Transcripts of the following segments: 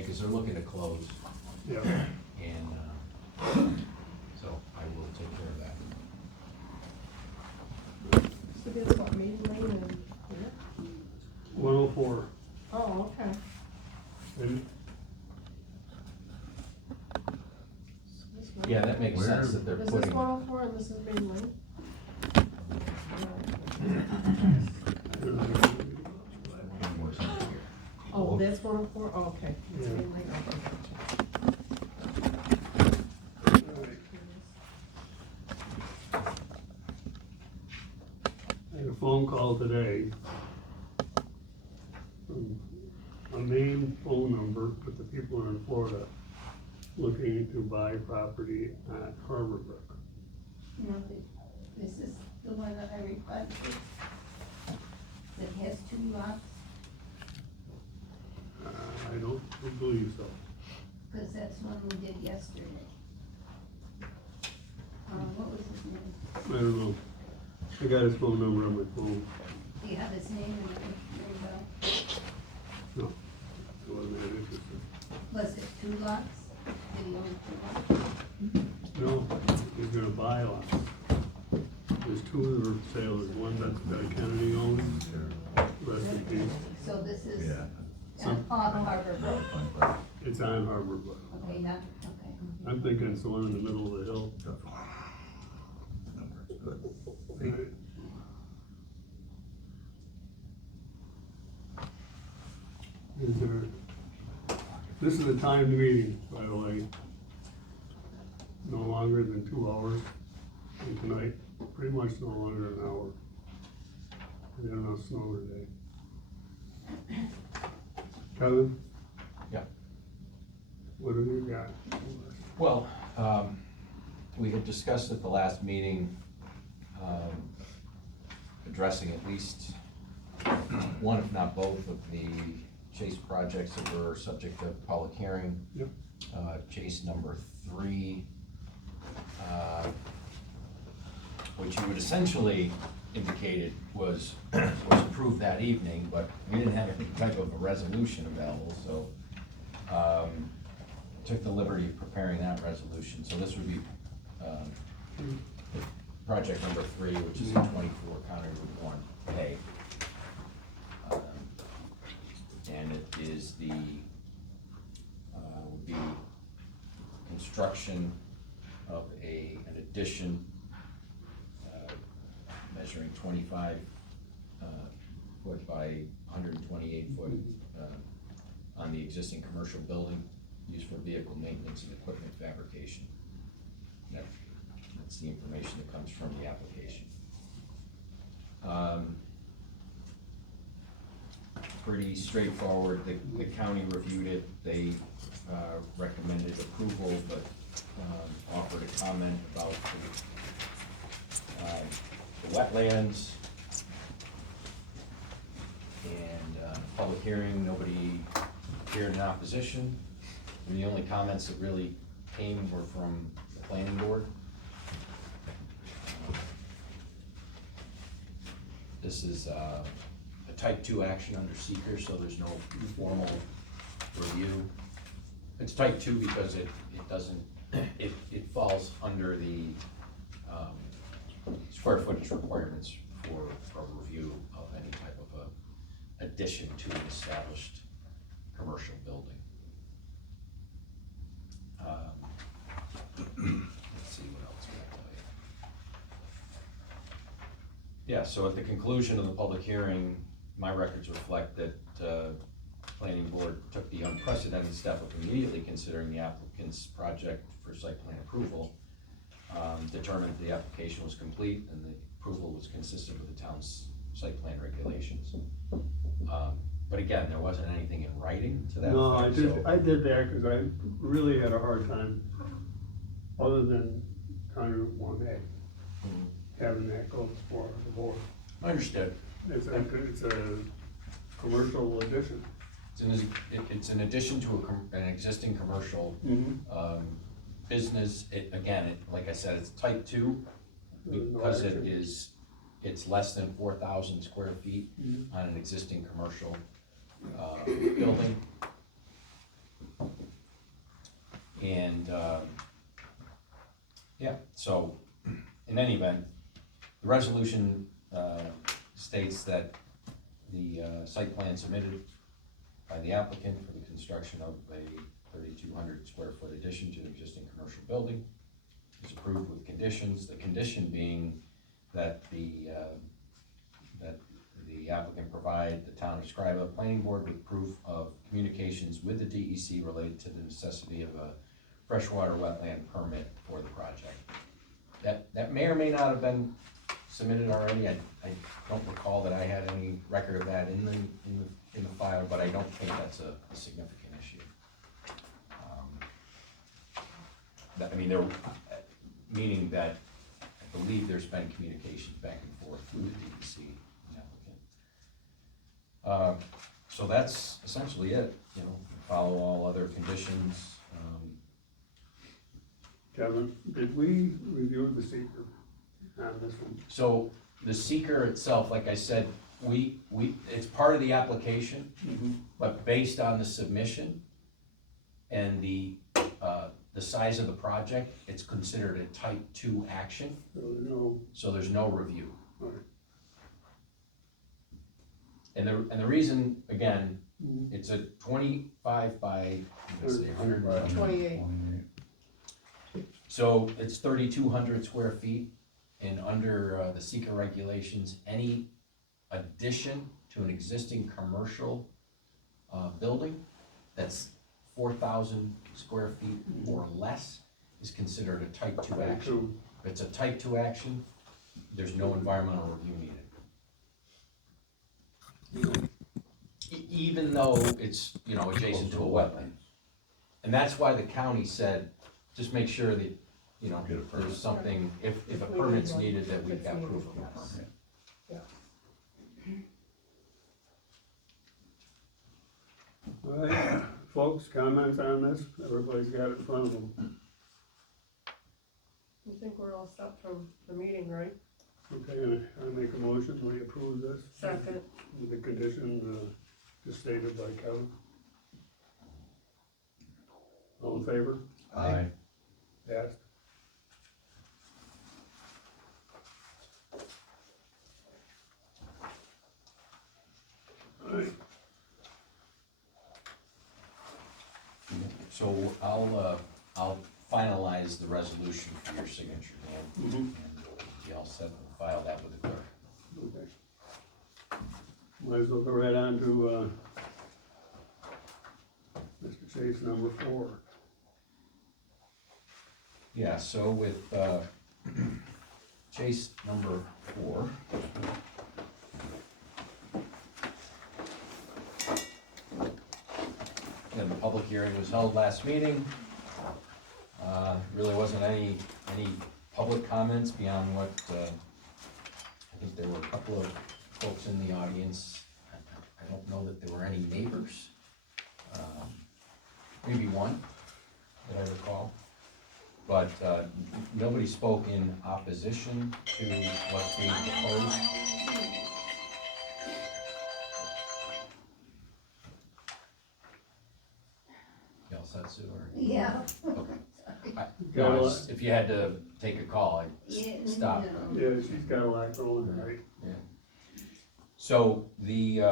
today, because they're looking to close, Yeah, and, so I will take care of that. So this what, Maiden Lane and, yeah? 104. Oh, okay. And So this one- Yeah, that makes Where- sense that they're Is this putting. 104 and this is Maiden Lane? Oh, that's 104, oh, okay. It's Yeah. Maiden Lane, okay. I had a phone call today from a main phone number, but the people are in Florida looking to buy property at Harbor Brook. No, this is the one that I replied to. That has 2 lots, I don't believe so. cause that's one we did yesterday. What was his name? I don't know. I got his phone number on my phone. Do you have his name and ring bell? No, I wasn't that interested. Was it 2 lots? Did he own 2 lots? No, he's gonna buy lots. There's 2 that are for sale. There's one that Kennedy owns, rest in peace. So this is Yeah. on Harbor Brook. It's on Harbor Brook. Okay, not, okay. I'm thinking it's the one in the middle of the hill. Good. Right. Is there, this is a timed meeting, by the way. No longer than 2 hours, and tonight, pretty much no longer an hour. We had enough snow today. Kevin? Yeah. What have you got? Well, we had discussed at the last meeting, addressing at least one, if not both, of the Chase projects that were subject to public hearing. Yep. Chase number 3, which you had essentially indicated was approved that evening, but we didn't have any type of a resolution available, so took the liberty of preparing that resolution. So this would be project number 3, which is in 24 County Route 1A. And it is the, would be construction of an addition measuring 25 foot by 128 foot on the existing commercial building used for vehicle maintenance and equipment fabrication. That's the information that comes from the application. Pretty straightforward. The county reviewed it. They recommended approval, but offered a comment about the wetlands and public hearing. Nobody appeared in opposition. And the only comments that really came were from the planning board. This is a type 2 action under seeker, so there's no formal review. It's type 2 because it doesn't, it falls under the square footage requirements for review of any type of a addition to an established commercial building. Let's see what else we have to tell you. Yeah, so at the conclusion of the public hearing, my records reflect that planning board took the unprecedented step of immediately considering the applicant's project for site plan approval, determined the application was complete and the approval was consistent with the town's site plan regulations. But again, there wasn't anything in writing to that No, effect, so- I did that because I really had a hard time, other than County Route 1A, having that go before the board. Understood. It's a commercial addition. It's an addition to an existing commercial business. Like I said, it's type 2 because it's less than 4,000 square feet on an existing commercial building. And, yeah, so, in any event, the resolution, states that the, site plan submitted by the applicant for the construction of a 3,200 square foot addition to an existing commercial building is approved with conditions, the condition being that the applicant provide the town of Scriba planning board with proof of communications with the DEC related to the necessity of a freshwater wetland permit for the project. That may or may not have been submitted already. I don't recall that I had any record of that in the file, but I don't think that's a significant issue. Meaning that I believe there's been communications back and forth with the DEC and applicant. So that's essentially it, follow all other conditions. Kevin, did we review the seeker on this one? So the seeker itself, like I said, it's part of the application, but based on the submission and the size of the project, it's considered a type 2 action, so there's no review. Right. And the reason, again, it's a 25 by, let's say, 100. 28. So it's 3,200 square feet, and under the seeker regulations, any addition to an existing commercial building that's 4,000 square feet or less is considered a type 2 action. If it's a type 2 action, there's no environmental review needed. Even though it's, adjacent to a wetland. And that's why the county said, just make sure that, there's something, if a permit's needed, that we've got proof of a permit. All right, folks, comments on this? Everybody's got it in front of them. I think we're all set from the meeting, right? Okay, I make a motion, we approve this Second. with the condition just stated by Kevin. All in favor? Aye. Passed. All right. So I'll finalize the resolution for your signature, Dan. And you all set, and file that with the clerk. Okay. Might as well go right on to, Mr. Chase, number 4. Yeah, so with, Chase number 4. And the public hearing was held last meeting. Really wasn't any public comments beyond what, I think there were a couple of folks in the audience. I don't know that there were any neighbors. Maybe one, that I recall. But nobody spoke in opposition to what's being proposed. You all set, Sue, or? Yeah. Okay. Got a lot. If you had to take a call, I'd Yeah, stop. no. Yeah, she's got a lot going, right? So the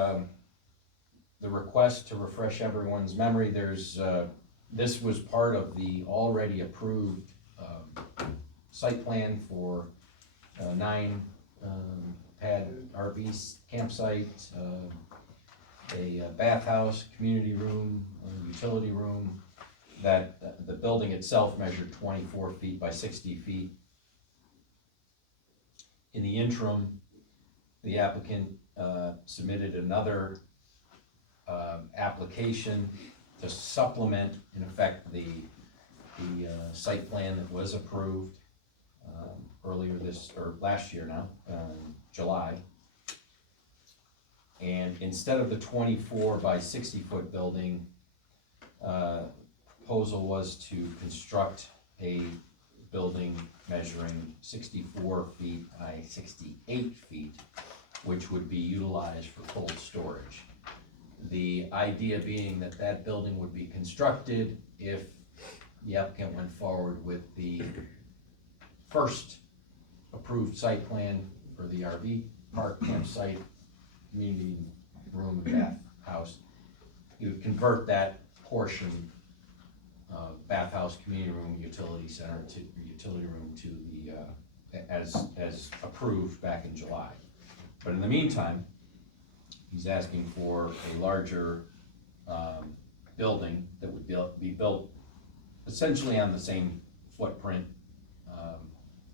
request, to refresh everyone's memory, this was part of the already approved site plan for 9 pad RV campsite, a bathhouse, community room, utility room, that the building itself measured 24 feet by 60 feet. In the interim, the applicant submitted another application to supplement, in effect, the site plan that was approved last year now, July. And instead of the 24 by 60 foot building, proposal was to construct a building measuring 64 feet by 68 feet, which would be utilized for cold storage. The idea being that building would be constructed if the applicant went forward with the first approved site plan for the RV park campsite, community room and bath house. He would convert that portion, bathhouse, community room, utility center to, utility room to the, as approved back in July. But in the meantime, he's asking for a larger, building that would be built essentially on the same footprint,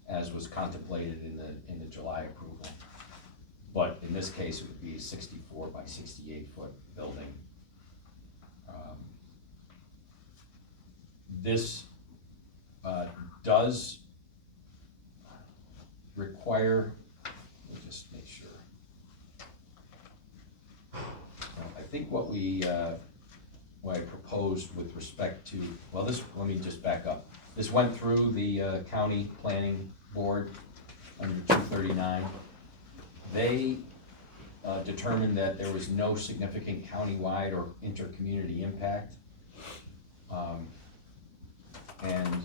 as was contemplated in the July approval. But in this case, it would be a 64 by 68 foot building. This does require, let me just make sure. I think what I proposed with respect to, well, this, let me just back up. This went through the county planning board under 239. They determined that there was no significant countywide or inter-community impact, and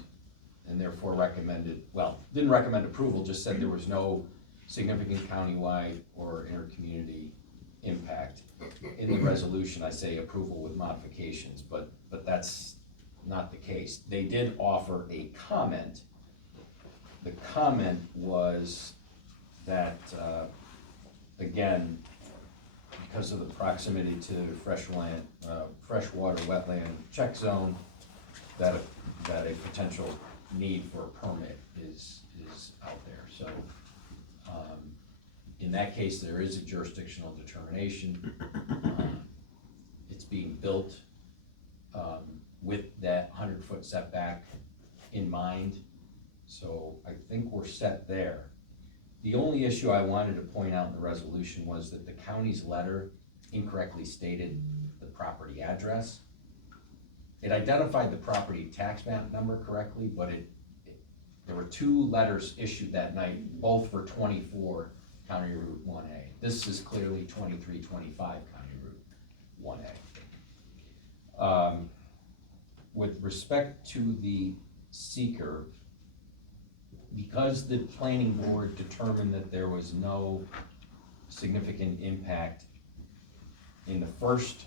therefore recommended, well, didn't recommend approval, just said there was no significant countywide or inter-community impact. In the resolution, I say approval with modifications, but that's not the case. They did offer a comment. The comment was that, again, because of the proximity to the freshwater wetland check zone, that a potential need for a permit is out there. So, in that case, there is a jurisdictional determination. It's being built with that 100-foot setback in mind. So I think we're set there. The only issue I wanted to point out in the resolution was that the county's letter incorrectly stated the property address. It identified the property tax map number correctly, but there were two letters issued that night, both for 24 County Route 1A. This is clearly 2325 County Route 1A. With respect to the seeker, because the planning board determined that there was no significant impact in the first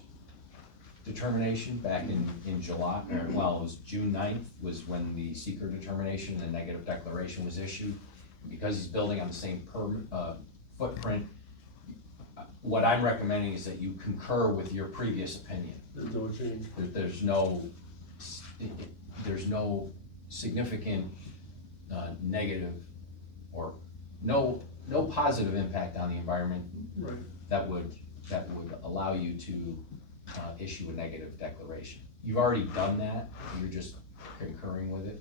determination back in July, or well, it was June 9th was when the seeker determination, the negative declaration was issued. Because he's building on the same footprint, what I'm recommending is that you concur with your previous opinion. There's no change. There's no significant negative or no positive impact on the environment. Right. that would allow you to issue a negative declaration. You've already done that, you're just concurring with it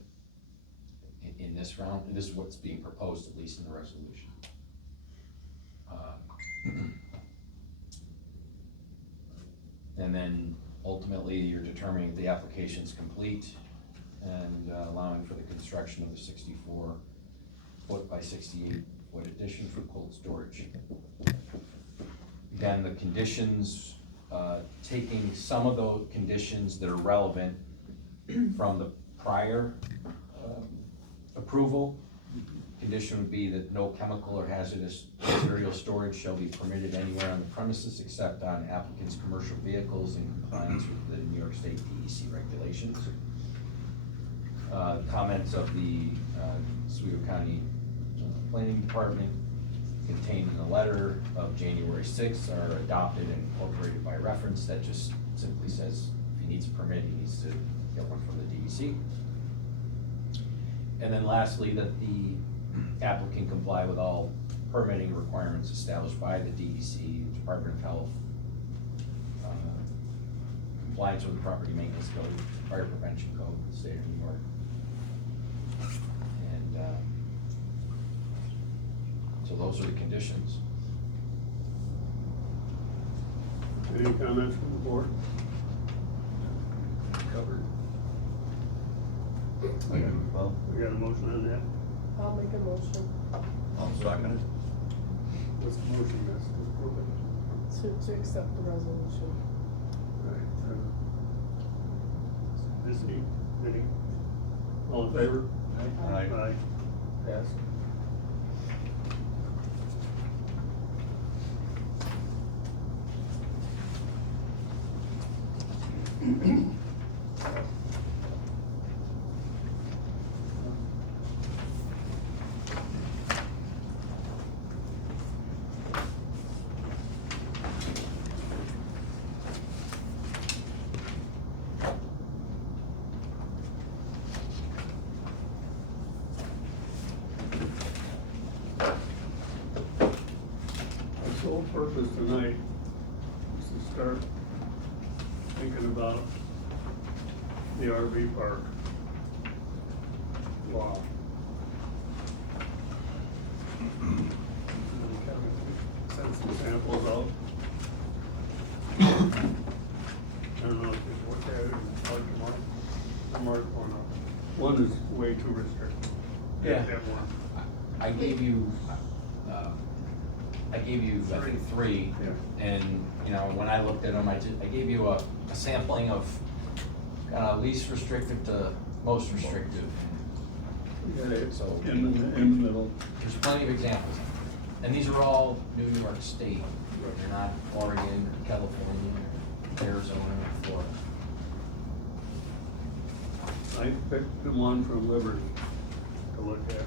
in this round, and this is what's being proposed, at least in the resolution. And then ultimately, you're determining if the application's complete and allowing for the construction of a 64 foot by 68 foot addition for cold storage. Again, the conditions, taking some of those conditions that are relevant from the prior approval. Condition would be that no chemical or hazardous material storage shall be permitted anywhere on the premises except on applicant's commercial vehicles in compliance with the New York State DEC regulations. Comments of the Scriba County Planning Department contained in the letter of January 6th are adopted and incorporated by reference. That just simply says if he needs a permit, he needs to get one from the DEC. And then lastly, that the applicant comply with all permitting requirements established by the DEC, Department of Health, compliance with the Property Maintenance Code, Fire Prevention Code, the state of New York. And so those are the conditions. Any comments from the board? Covered. Well, We got a motion on that? I'll make a motion I'll second it. What's the motion, Miss? To approve it? to accept the resolution. Right. Missy, Vinnie? All in favor? Aye. Aye. Pass. Our sole purpose tonight is to start thinking about the RV park. Wow. Send some samples out. I don't know if you look at it and mark one up. One is way too restricted. Yeah. That one. I gave you, I think, three, Yeah. and, you know, when I looked at them, I gave you a sampling of least restrictive to most restrictive. You got it So- in the middle. There's plenty of examples, and these are all New York State, they're not Oregon, California, Arizona, Florida. I picked the one from Liberty to look at.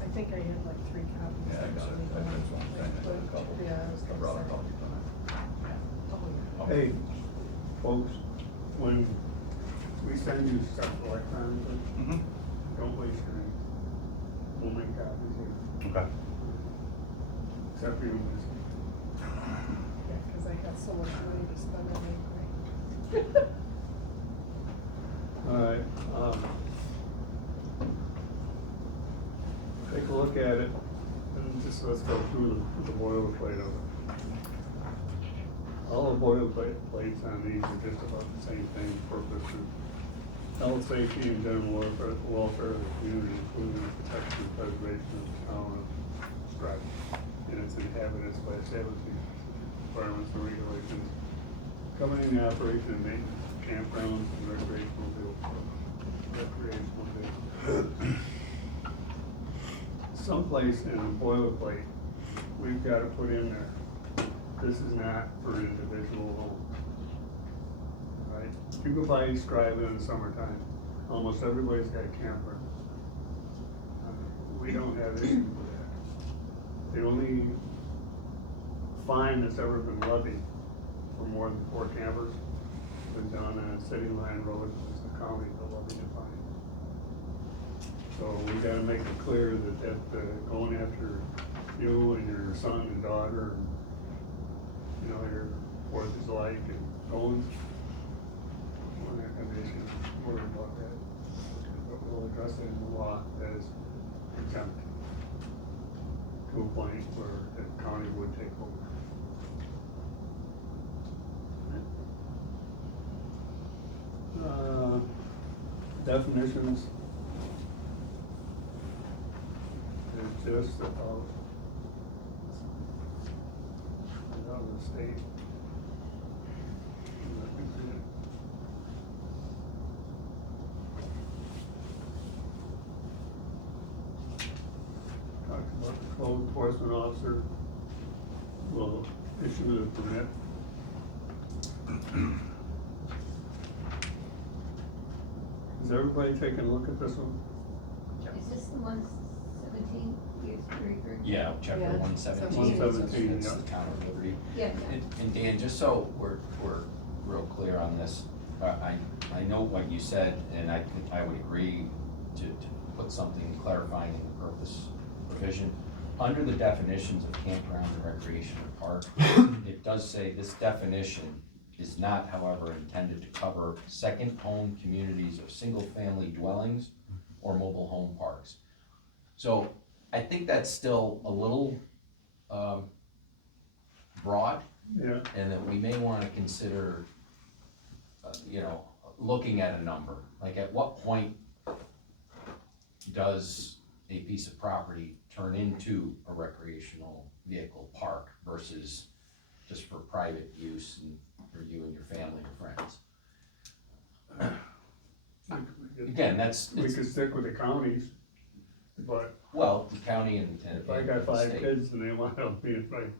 I think I had like 3 copies. Yeah, I got it. actually. That's what I'm saying. I had a couple. Yeah, I was I gonna brought a say. copy from Oh, yeah. Hey, folks, when we send you stuff electronically, Mm-hmm. don't waste your ink. We'll make copies here, Okay. except for you, Missy. Yeah, cause I got so much money to spend on it. All right, take a look at it, and just let's go through the boilerplate of it. All the boilerplates on these are just about the same thing, purpose and health, safety, and general welfare of the community, including the protection and preservation of the town of Scriba and its inhabitants by establishing requirements and regulations governing the operation and maintenance of campgrounds and recreational vehicles. Someplace in the boilerplate, we've gotta put in there, this is not for an individual home. Right? You go buy Scriba in the summertime, almost everybody's got a camper. We don't have issues with that. The only fine that's ever been levied for more than 4 campers was down on City Line Road, it's the county that levied the fine. So we gotta make it clear that going after you and your son and daughter and, you know, your 4th of July and going, we're not gonna be worried about that. But we'll address it in the law as exempt to a point where the county would take over. Definitions. They're just about the state. Talks about the code enforcement officer will issue the permit. Is everybody taking a look at this one? Is this the 117 years referred to? Yeah, chapter Yeah, 117. 117, That's yeah. the town of Liberty. Yeah, And Dan, just so we're real clear on this, I know what you said, and I think I would agree to put something clarifying in the purpose provision. Under the definitions of campground and recreational park, it does say this definition is not, however, intended to cover second home communities of single-family dwellings or mobile home parks. So I think that's still a little broad, Yeah, and that we may wanna consider, looking at a number. Like, at what point does a piece of property turn into a recreational vehicle park versus just for private use and for you and your family or friends? Again, We could stick with the counties, but well, the county and. if I got and the 5 state. kids and they want to be in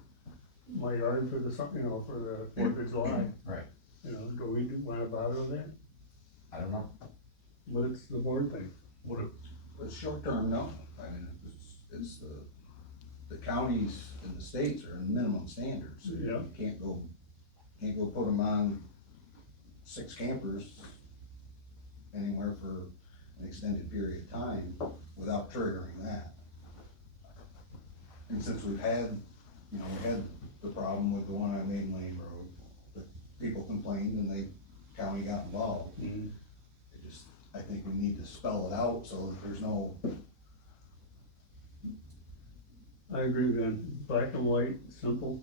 my yard for the, for the 4th of July. Right. Do we wanna bother with that? I don't know. But it's the board thing. What if, But short term, no, I mean, it's the counties and the states are minimum standards. So Yeah. You can't go put them on 6 campers anywhere for an extended period of time without triggering that. And since we had the problem with the one on Maiden Lane Road, that people complained and county got involved. Mhm. I think we need to spell it out so that there's no, I agree then, black and white, simple,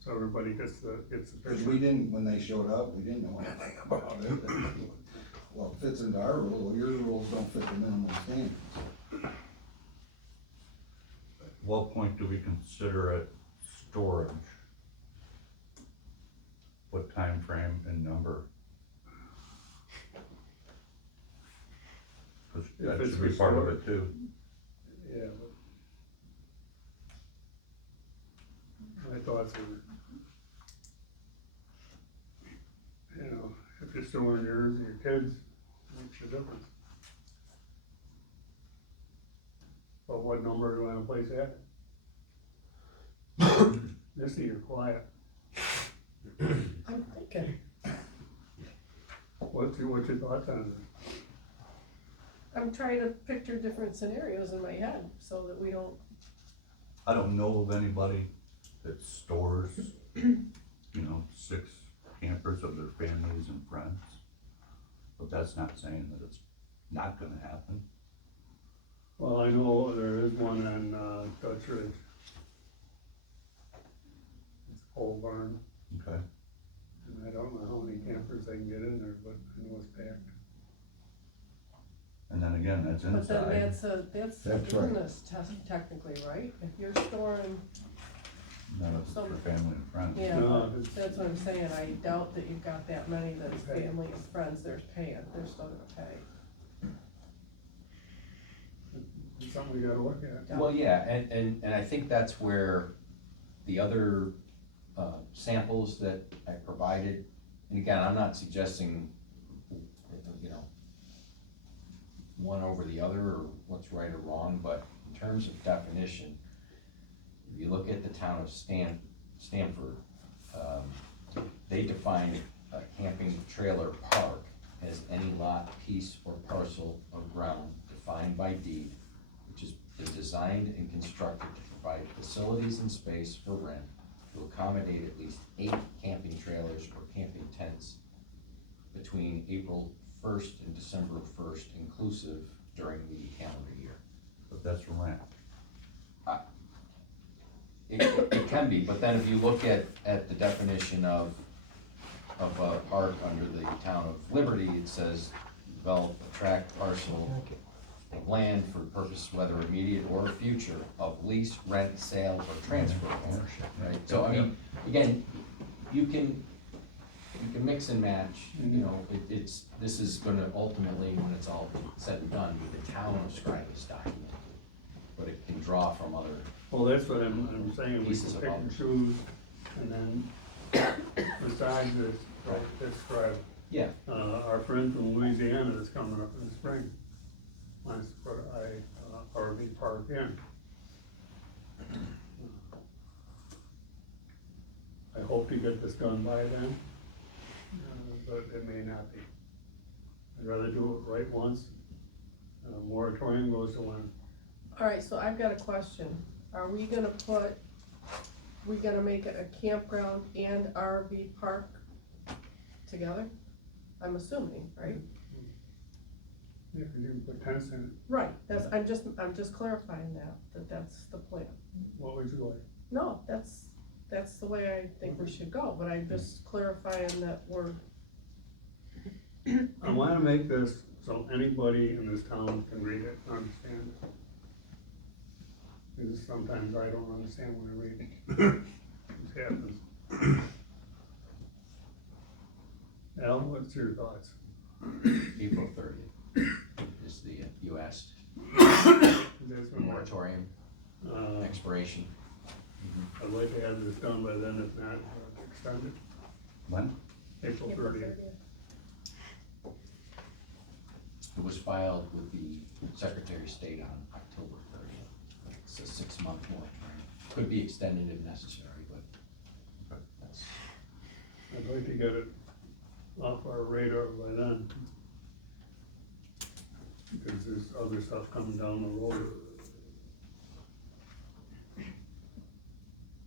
so everybody gets the cause picture. we didn't, when they showed up, we didn't know anything about it. Well, it fits into our rules, well, your rules don't fit the minimum standards. at what point do we consider it storage? What time frame and number? Cause If that it's should be for part of storage. it too. Yeah. My thoughts are, if you're storing yours and your kids, it makes a difference. But what number do you wanna place at? Missy, you're quiet. I'm thinking, What's your thoughts on this? I'm trying to picture different scenarios in my head so that we don't, I don't know of anybody that stores, 6 campers of their families and friends. But that's not saying that it's not gonna happen. Well, I know there is one on, Dutch Ridge. It's a pole barn, Okay. and I don't know how many campers they can get in there, but I know it's packed. And then again, that's but then inside. that's a That's right. business technically, right? If you're storing, Not if it's for family and friends. yeah, No, but it's- that's what I'm saying, I doubt that you've got that many that's family and friends, they're paying, they're still gonna pay. It's something we gotta look at. Well, yeah, and I think that's where the other, samples that I provided, and again, I'm not suggesting, one over the other, or what's right or wrong, but in terms of definition, if you look at the town of Stamford, they define a camping trailer park as any lot, piece, or parcel of ground defined by deed, which is designed and constructed to provide facilities and space for rent to accommodate at least 8 camping trailers or camping tents between April 1st and December 1st inclusive during the calendar year. But that's rent. It can be, but then if you look at the definition of a park under the town of Liberty, it says develop a tract parcel of land for purpose whether immediate or future of lease, rent, sale, or transfer of ownership, right? So I mean, again, you can mix and match, this is gonna ultimately, when it's all said and done, be the town of Scriba's document. But it can draw from other, Well, that's what I'm saying, we Pieces can of pick all. and choose, and then besides this, this Scribe, yeah, our friend from Louisiana that's coming up in the spring wants to put a RV park in. I hope to get this done by then, but it may not be. I'd rather do it right once, moratorium goes to when. Alright, so I've got a question, are we gonna make it a campground and RV park together? I'm assuming, right? If you can put tents in it, Right, I'm just clarifying that's the plan. what would you like? No, that's the way I think we should go, but I'm just clarifying that we're, I wanna make this so anybody in this town can read it and understand it. Because sometimes I don't understand when I read it. It happens. Al, what's your thoughts? April 30th is the, you asked, That's when moratorium expiration. I'd like to have this done by then, if not, extend it, When? April April 30th. 30th. It was filed with the Secretary of State on October 30th. It's a 6-month moratorium. Could be extended if necessary, but that's, I'd like to get it off our radar by then. Because there's other stuff coming down the road.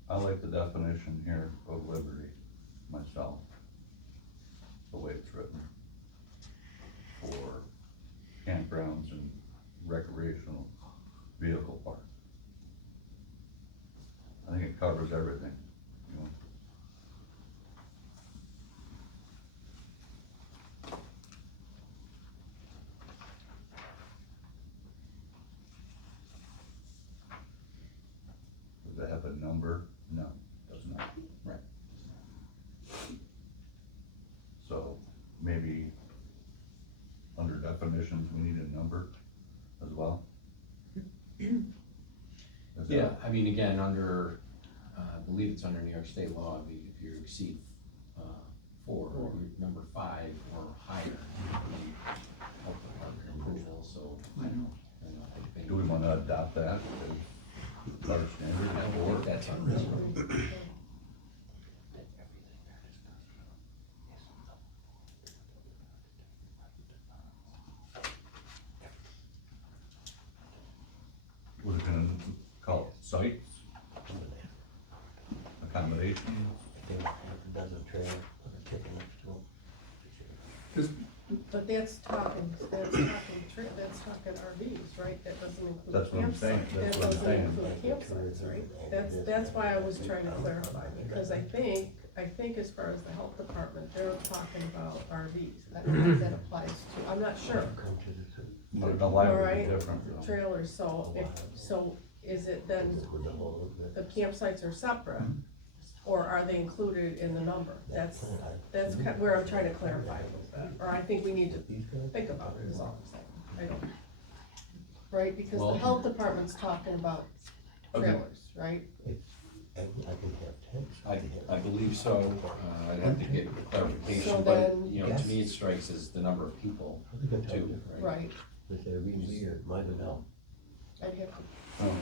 I like the definition here of liberty myself, the way it's written. For campgrounds and recreational vehicle parks. I think it covers everything, you know. Does it have a number? No, it does not. right. So maybe under definitions, we need a number as well? Is that- Yeah, I mean, again, under, I believe it's under New York State law, if you exceed 4, or number 5 or higher, you help the park approval, so I don't know. I think- Do we wanna adopt that as our standard I don't or? think that's unreasonable. We're gonna call it sites? Accommodations? Just, But that's talking RVs, right? That doesn't include That's what I'm saying, campsites. that's That what I'm doesn't saying. include campsites, right? That's why I was trying to clarify, because I think as far as the health department, they're talking about RVs. I don't know if that applies to, I'm not sure. But the liability Alright, is different though. trailers, so is it then, the campsites are separate? Or are they included in the number? That's where I'm trying to clarify a little bit, or I think we need to think about it, is all I'm saying. I don't, right, because Well- the health department's talking about Okay. trailers, right? I believe so, I'd have to get So clarification, but, then- you know, to me it strikes as the number of people too, right? Right, If they're reading here, might have helped. I'd have to, Um,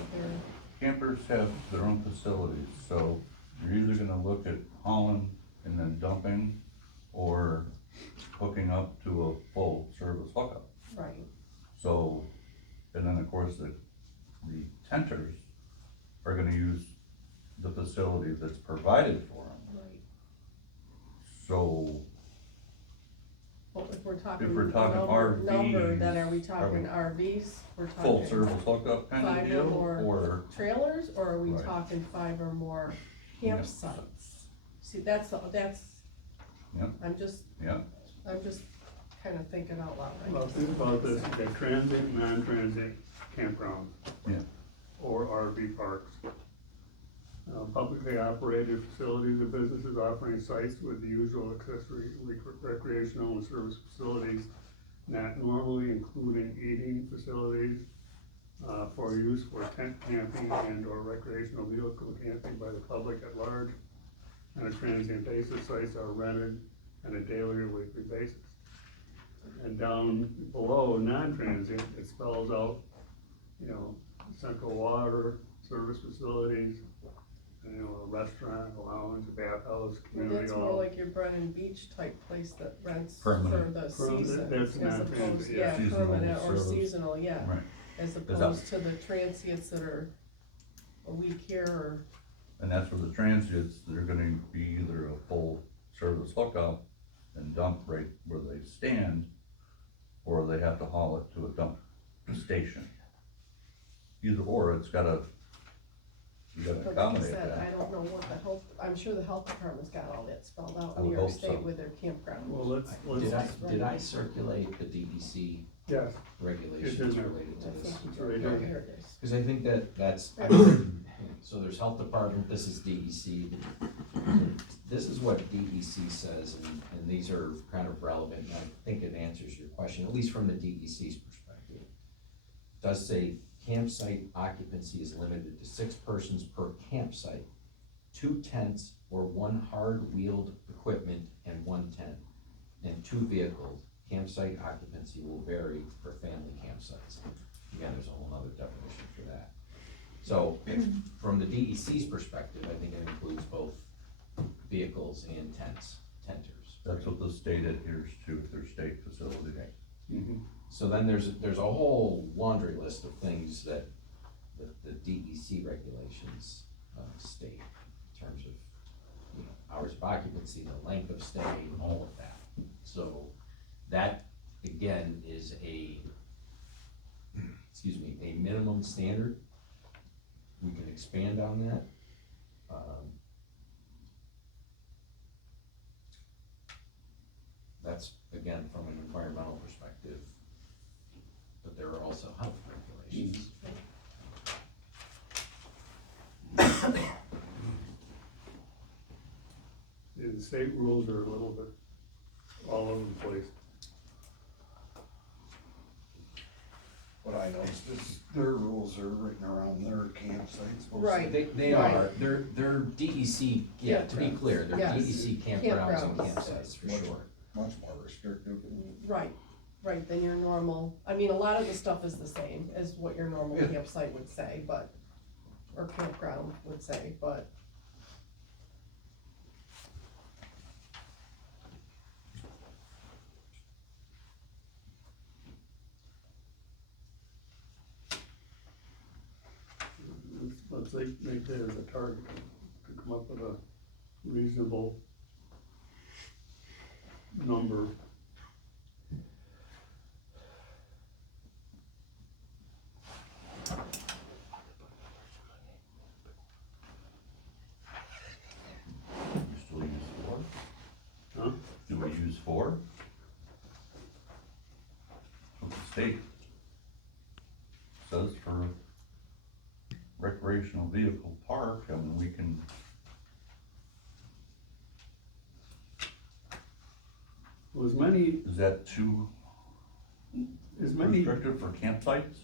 Campers have their own facilities, so you're either gonna look at hauling and then dumping, or hooking up to a full service hookup. right, So, and then of course, the tenters are gonna use the facility that's provided for them. right. So, Well, if we're talking RVs, number, then are we are talking we- RVs? We're talking full service hookup kind of 5 or deal, more or, trailers, or are we Right. talking 5 or more Yeah. campsites? See, that's, Yep. I'm just kinda thinking out loud, I well, guess. think about this, you got transient, non-transient campgrounds. Yeah. Or RV parks. Publicly operated facilities or businesses offering sites with the usual accessory recreational and service facilities, not normally including eating facilities, for use for tent camping and or recreational vehicle camping by the public at large. On a transient basis, sites are rented on a daily or weekly basis. And down below, non-transient, it spells out, you know, central water, service facilities, you know, a restaurant, a lounge, a bathhouse, Well, community that's more hall. like your Brennan Beach type place that rents for Permanent. the Permanent, season, that's as non-transient, opposed, yeah. yeah, Seasonal permanent or service. seasonal, yeah. right, As that- opposed to the transients that are a week here or, and that's where the transients, they're gonna be either a full service hookup and dump right where they stand, or they have to haul it to a dump station. Either or, it's gotta You gotta But like I accommodate said, I that. don't know what the health, I'm sure the health department's got all that spelled out I in would New York hope State so. with their campground. Well, let's, Did I circulate the DEC yes, regulations there. related to this? it's right there. Here it is. Cause I think that's, so there's health department, this is DEC. This is what DEC says, and these are kind of relevant, and I think it answers your question, at least from the DEC's perspective. It does say campsite occupancy is limited to 6 persons per campsite, 2 tents or 1 hard-wheeled equipment and 1 tent, and 2 vehicles. Campsite occupancy will vary for family campsites. Again, there's a whole other definition for that. So, from the DEC's perspective, I think it includes both vehicles and tenters. That's what the state adheres to, their state facility. Mhm. So then there's a whole laundry list of things that the DEC regulations state in terms of, you know, hours of occupancy, the length of stay, all of that. So that, again, is a minimum standard. We can expand on that. That's, again, from an environmental perspective, but there are also health regulations. The state rules are a little bit all over the place. What I noticed is their rules are written around their campsites. mostly. Right. They are, they're DEC, yeah, to be clear, they're Yes. DEC campgrounds and Campgrounds. campsites, for sure. Much more restrictive. Right, than your normal, I mean, a lot of the stuff is the same as what your normal Yeah. campsite would say, but, or campground would say, but. Let's make that as a target, to come up with a reasonable number. You still use 4? Huh? Do we use 4? What the state says for recreational vehicle park, I mean, we can, Well, is that too as many, restrictive for campsites?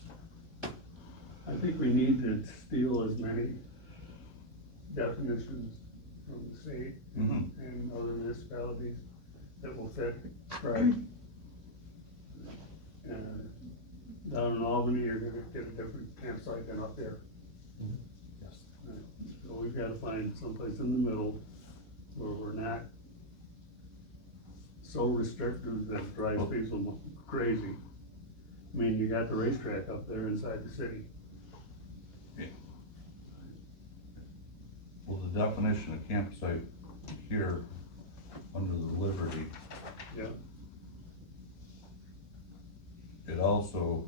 I think we need to steal as many definitions from the state Mhm. and other municipalities that will fit. Right. Down in Albany, you're gonna get a different campsite than up there. Yes. So we've gotta find someplace in the middle where we're not so restrictive that it drives people crazy. I mean, you got the racetrack up there inside the city. Well, the definition of campsite here, under the Liberty, Yeah. it also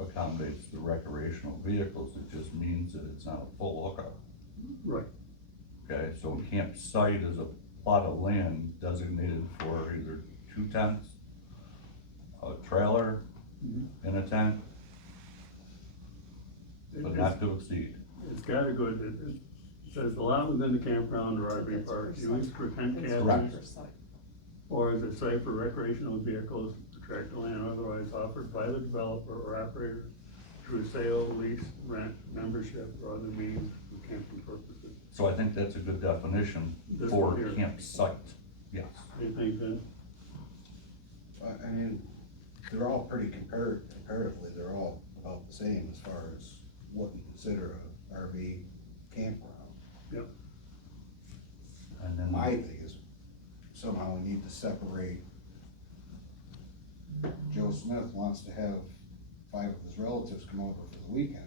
accommodates the recreational vehicles, it just means that it's not a full hookup. Right. Okay, so a campsite is a plot of land designated for either 2 tents, a trailer, and a tent, but not to exceed. It's gotta go, it says the lot within the campground or RV park used for tent It's cabins, per site. or as a site for recreational vehicles, to tract the land otherwise offered by the developer or operator through sale, lease, rent, membership, or other means for camping purposes. So I think that's a good definition This for one here. campsite, yes. Anything, Vin? I mean, they're all pretty comparatively, they're all about the same as far as what you consider a RV campground. Yep. And then, My thing is, somehow we need to separate. Joe Smith wants to have 5 of his relatives come over for the weekend,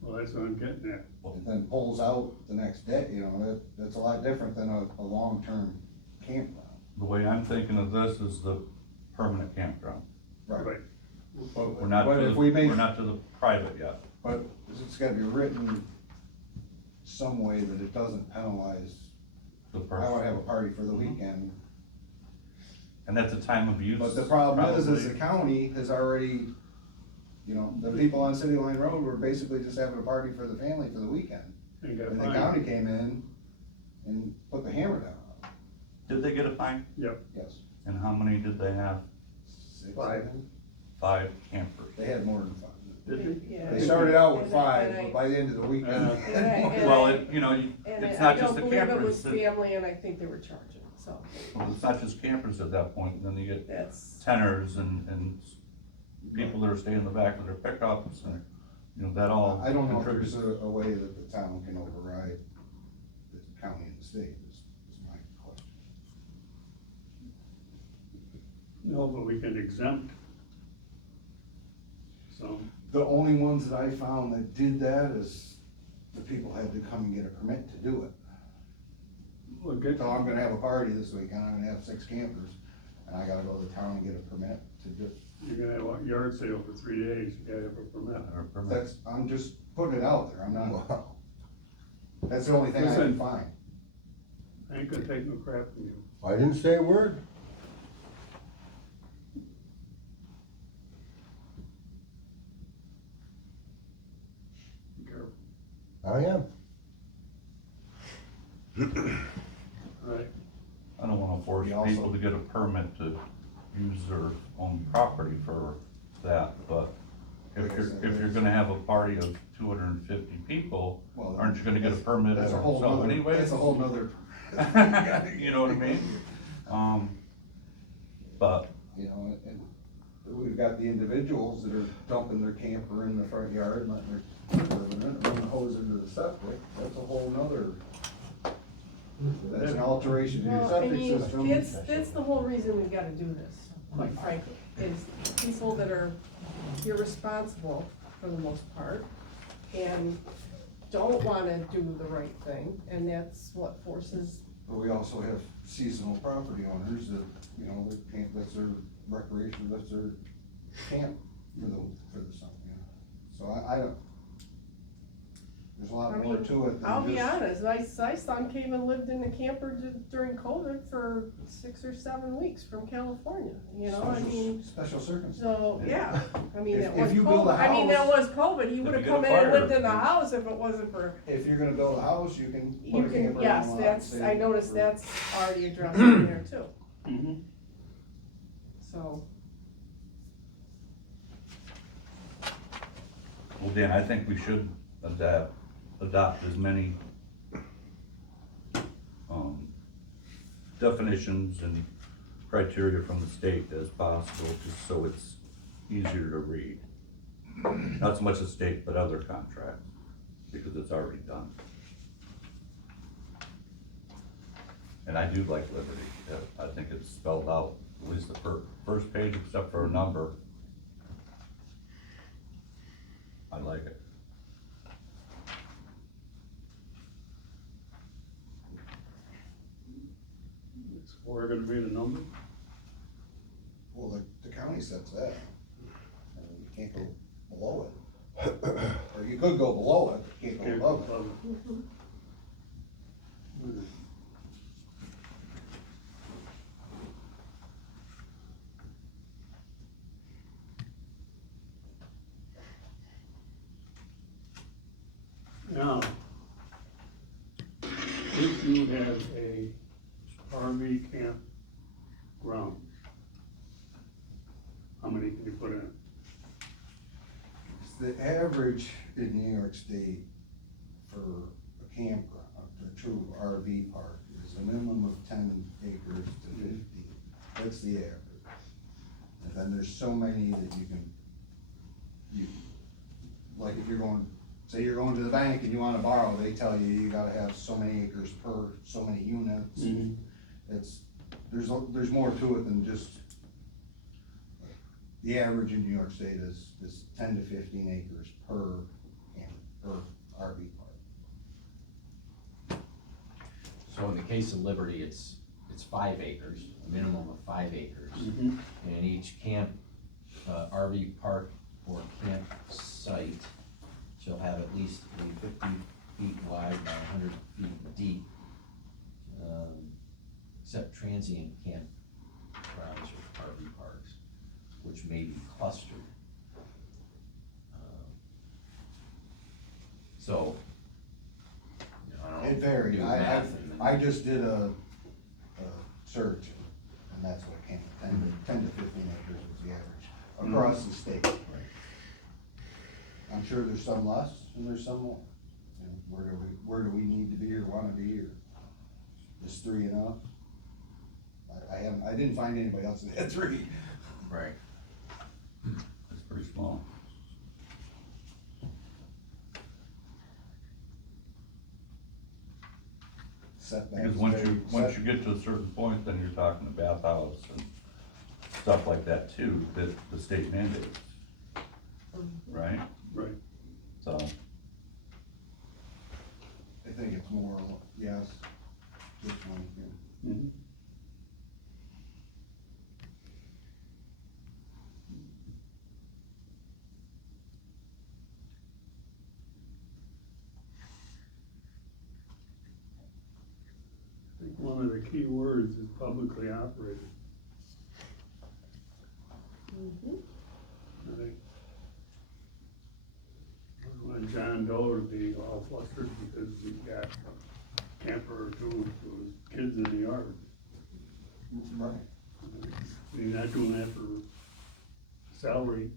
Well, that's what I'm getting at. and then pulls out the next day, you know, that's a lot different than a long-term campground. the way I'm thinking of this is the permanent campground. Right. We're not But to if we make- we're not to the private yet. But it's gotta be written some way that it doesn't penalize, The I person. wanna have a party for the weekend. And that's a time of use. But the problem is probably. the county has already, you know, the people on City Line Road were basically just having a party for the family for the weekend. And got And the fined. county came in and put the hammer down on it. Did they get a fine? Yep, Yes. And how many did they have? 6, Five. 7? 5 campers. They had more than 5. did they? Yeah. They started out with And 5, I- but by the end of the weekend. Well, And it, you know, And it's I not don't just the believe it campers, was that- family, and I think they were charging, so well, it's not just campers at that point, then you get that's, tenors and people that are staying in the back of their pickups and, you know, that all. I don't know if contributes. there's a way that the town can override the county and the state, is my question. No, but we can exempt some. The only ones that I found that did that is the people had to come and get a permit to do it. Well, good. So I'm gonna have a party this weekend, I'm gonna have 6 campers, and I gotta go to the town and get a permit to do. You're gonna have a yard sale for 3 days, you gotta have a permit. Or permit. That's, I'm just putting it out there, I'm not. That's the only thing I can Listen. find. I ain't gonna take no crap from you. I didn't say a word. Be careful. I am. Right, I don't wanna force We also- people to get a permit to use their own property for that, but if Like I you're, said, if you're gonna have a party of 250 people, Well, aren't you gonna get a permit That's a yourself whole nother, anyway? that's a whole nother. You know what I mean? But, You know, and we've got the individuals that are dumping their camper in the front yard, letting their kids live in it, running the hose into the septic, that's a whole nother. That's an alteration to your well, I septic mean, system. that's the whole reason we've gotta do this, quite frankly, is people that are irresponsible for the most part, and don't wanna do the right thing, and that's what forces, But we also have seasonal property owners that, you know, that can't, that's their recreation, that's their camp for the summer, you know. So I don't, there's a I lot more mean, to it I'll than be just. honest, my son came and lived in a camper during COVID for 6 or 7 weeks from California, you know, I mean. Special circumstances. So, yeah, I mean, If- that if was you build a COVID, I mean, that house- was COVID, he If would've you get come a in and fire, lived in the yeah. house if it wasn't for, If you're gonna build a house, you can you put a can, camper yes, on the lot. that's, say I noticed for- that's already addressed in there too, mm-hmm. so. well, Dan, I think we should adopt as many definitions and criteria from the state as possible, just so it's easier to read. Not so much the state, but other contracts, because it's already done. And I do like Liberty, I think it's spelled out, at least the first page, except for a number. I like it. Is 4 gonna be the number? Well, the county sets that, and you can't go below it. Or you could go below it, but you can't go above it. Above it. Now, if you have a RV camp ground, how many can you put in? The average in New York State for a campground, a true RV park, is a minimum of 10 acres to 50. That's the average. And then there's so many that like if you're going, say you're going to the bank and you wanna borrow, they tell you gotta have so many acres per, so many units. Mhm. There's more to it than just, the average in New York State is 10 to 15 acres per RV park. So in the case of Liberty, it's 5 acres, a minimum of 5 acres. Mm-hmm. And each camp, RV park or campsite shall have at least a feet wide by 100 feet deep, except transient campgrounds or RV parks, which may be clustered. So, you know, I don't know. It varied, do math and then- I just did a search, and that's what came, 10 to 15 acres was the average, across the state. Right. I'm sure there's some less, and there's some more. You know, where do we need to be or wanna be, or is 3 enough? I didn't find anybody else that had 3. Right. It's pretty small. Setbacks. Because once vary. you get to a certain point, then you're talking a bathhouse and stuff like that too, that the state mandates, right? Right. So, I think it's more, yes, this one, yeah. Mhm. I think one of the key words is publicly operated. I think. I don't want John Doe to be all flustered because he's got a camper or two with kids in the yard. Right. He's not doing that for salary.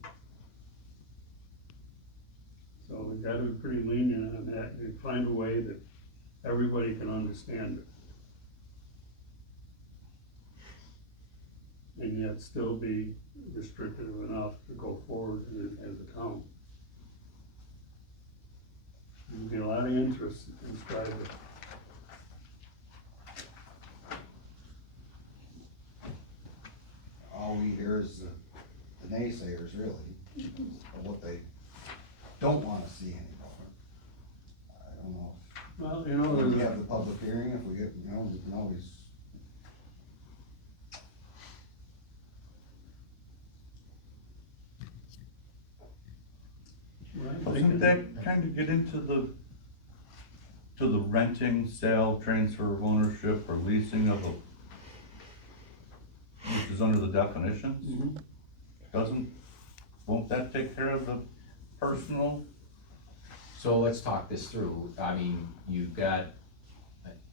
So we gotta be pretty lenient on that and find a way that everybody can understand it. And yet still be restrictive enough to go forward as a town. There'll be a lot of interest in Scriba. All we hear is the naysayers, really, of what they don't wanna see anymore. I don't know, Well, you know, when there's we have the public hearing, if we get, you know, we can always. doesn't that kind of get into to the renting, sale, transfer of ownership, or leasing of a, which is under the definitions? Mhm. Won't that take care of the personal? So let's talk this through. I mean, you've got,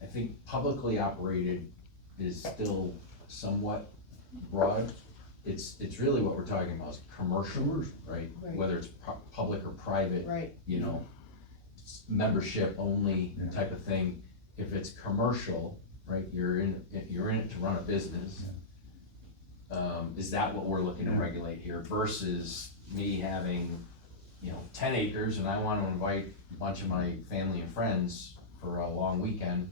I think publicly operated is still somewhat broad. It's really what we're talking about is commercial, right? Right. Whether it's public or private, Right. you know, membership only Yeah. type of thing. If it's commercial, right, you're in it to run a business. Is that what we're looking to Yeah. regulate here versus me having, you know, 10 acres and I wanna invite a bunch of my family and friends for a long weekend,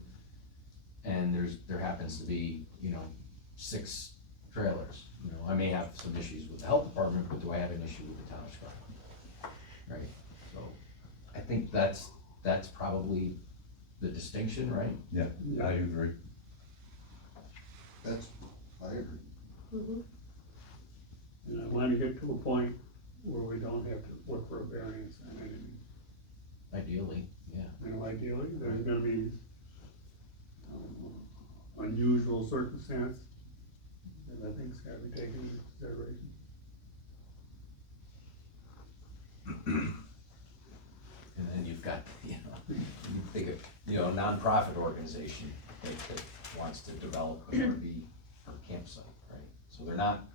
and there happens to be, you know, 6 trailers, you know, I may have some issues with the health department, but do I have an issue with the town of Scriba? Right, so, I think that's probably the distinction, right? Yeah, I agree. I agree. And I wanna get to a point where we don't have to look for a variance on anything. Ideally, yeah. You know, ideally, there's gonna be unusual circumstance that I think's gotta be taken into consideration. And then you've got, you know, you think of, you know, a nonprofit organization that wants to develop an RV or campsite, right? So they're not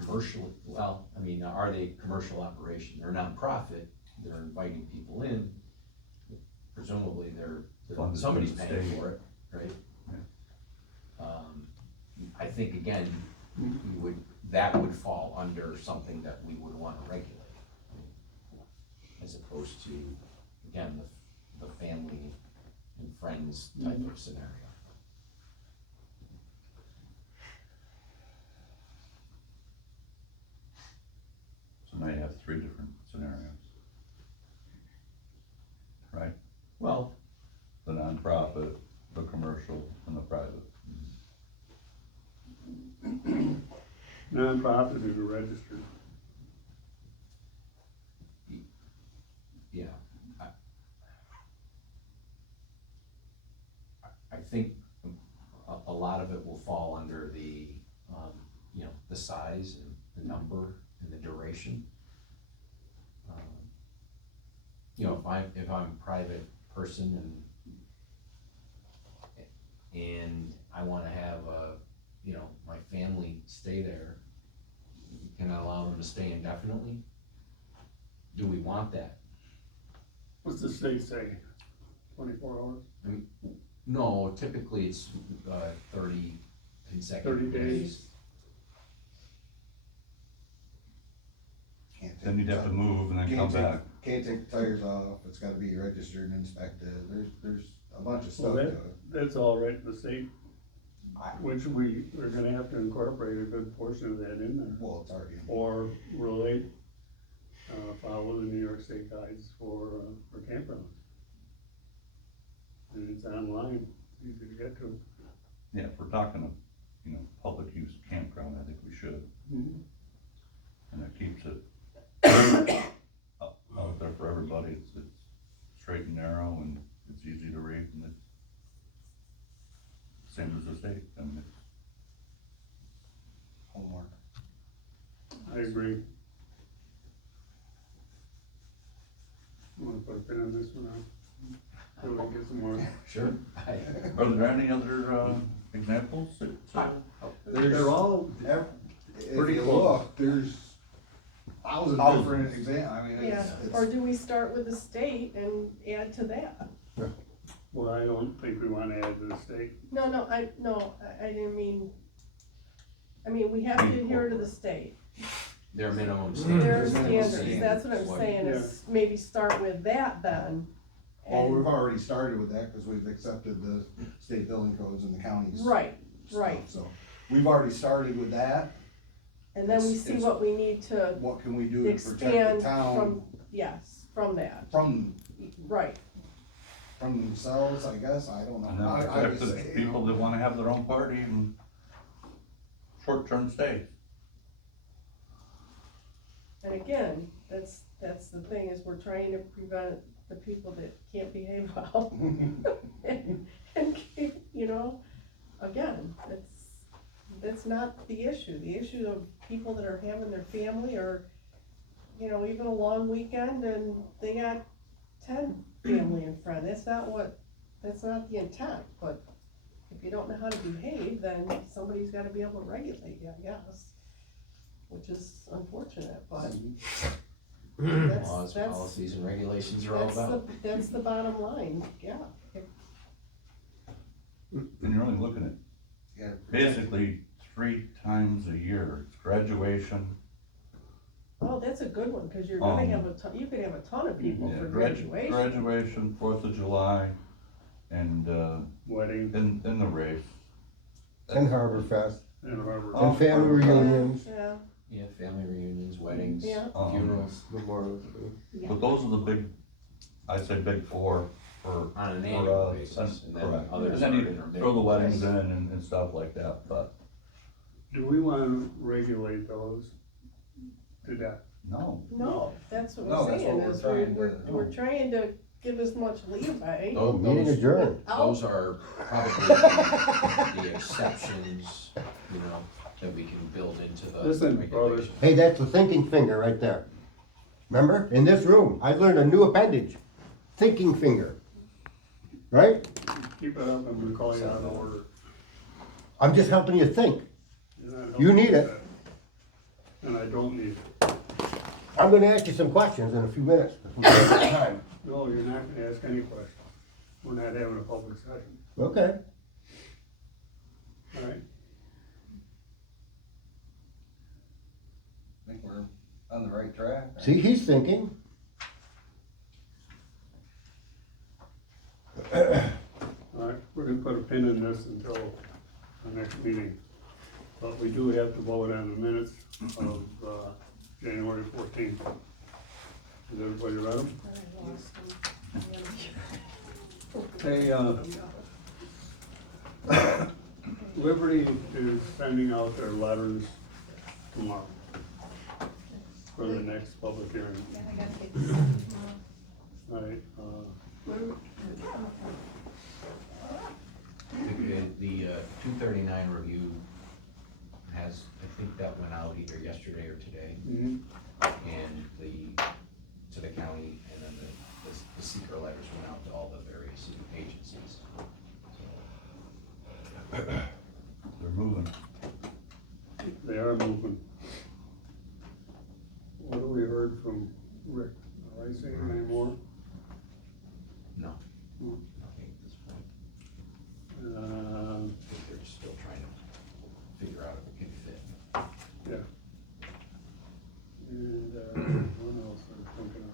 commercial, well, I mean, are they commercial operation? They're nonprofit, they're inviting people in, presumably Funded somebody's through the paying state. for it, right? Yeah. I think again, that would fall under something that we would wanna regulate. As opposed to, again, the family and friends type of scenario. So now you have 3 different scenarios. Right? Well, The nonprofit, the commercial, and the private. Nonprofit is a registered. yeah, I think a lot of it will fall under the, you know, the size and the number and the duration. You know, if I'm a private person and I wanna have you know, my family stay there, can I allow them to stay indefinitely? Do we want that? What's the state say? 24 hours? No, typically it's, 30 consecutive 30 days. Can't take Then you'd have to move and then come Can't take, back. can't take the tires off, it's gotta be registered and inspected, there's a bunch of Well, stuff to it. that's all right in the state, I- which we're gonna have to incorporate a good portion of that in there. Well, it's already, Or relate, follow the New York State guides for campgrounds. And it's online, easy to get to. Yeah, if we're talking of, you know, public use campground, I think we should, and that keeps it out there for everybody, it's straight and narrow, and it's easy to read, and it's same as the state, I mean, it's homework. I agree. You wanna put a pin in this one, so we can get some more? Sure. Are there any other, examples that, They're all, If Pretty you close. look, there's thousands different examples, I mean, Yeah, it's, or do we start with the state and add to that? well, I don't think we wanna add to the state. No, I didn't mean, we have to adhere to the state. Their minimum Their standards. standards, that's what I'm saying, is maybe start with that then. well, we've And, already started with that, cause we've accepted the state building codes and the counties. right, stuff, right. So, we've already started with that, And then we see It's- what we need to what can we do to protect expand the town from, yes, from that, from right. themselves, I guess, I don't know. and then I would protect the say, you people know, that wanna have their own party and short-term stays. And again, that's the thing, is we're trying to prevent the people that can't behave well. And, you know, again, that's not the issue. The issue of people that are having their family, or, you know, even a long weekend and they got 10 family and friends, that's not the intent, but if you don't know how to behave, then somebody's gotta be able to regulate you, I guess, which is unfortunate, but Laws, that's, policies, and regulations are all about. that's the bottom line, yeah. And you're only looking at yeah, basically 3 times a year, it's graduation. Oh, that's a good one, cause you're gonna have you could have a ton of people Yeah, for graduation. Graduation, 4th of July, and, Wedding in the race. And Harbor Fest, and Harvard. Oh. and family reunions. Yeah, Yeah, family reunions, weddings, Yeah. funerals, Memorial. yeah. But those are the big, I'd say big 4 for. on an for annual us, basis, and then correct. others And then are you intermittent. throw the weddings in and stuff like that, but Do we wanna regulate those to death? no. No, that's what No, we're that's saying, what is we're trying we're trying to give as much leeway. Oh, meeting adjourned. Those are probably the exceptions, you know, that we can build into the Listen, regulation. Hey, that's the thinking finger right there. Remember, in this room, I learned a new appendage, thinking finger. Right? Keep it up, I'm gonna call you out of order. I'm just helping you think. You're not You helping need with it. that. And I don't need it. I'm gonna ask you some questions in a few minutes, if we have the time. No, you're not gonna ask any questions. We're not having a public session, Okay. alright? I think we're on the right track. See, he's thinking. Alright, we're gonna put a pin in this until the next meeting. But we do have to vote on the minutes of, January 14th. Has everybody read them? I lost them. Hey, Liberty is sending out their letters tomorrow for the next public hearing. Yeah, I gotta take this tomorrow. Alright, the 239 review has, I think that went out either yesterday or today, Mhm. and to the county, and then the seeker letters went out to all the various agencies. They're moving. They are moving. What have we heard from Rick? Are I saying any more? No, Hmm. nothing at this point. Um, I think they're still trying to figure out if it can fit. yeah. And, what else I'm thinking of?